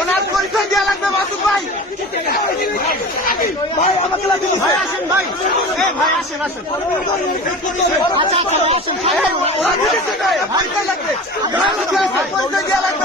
ওনার পরিচয় দেওয়া লাগবে মাসুদ ভাই। ভাই আমাকে ভাই আসেন ভাই, ভাই আসেন আসেন। আচ্ছা আচ্ছা আসেন, পরিচয় লাগবে, পরিচয় দেওয়া লাগবে।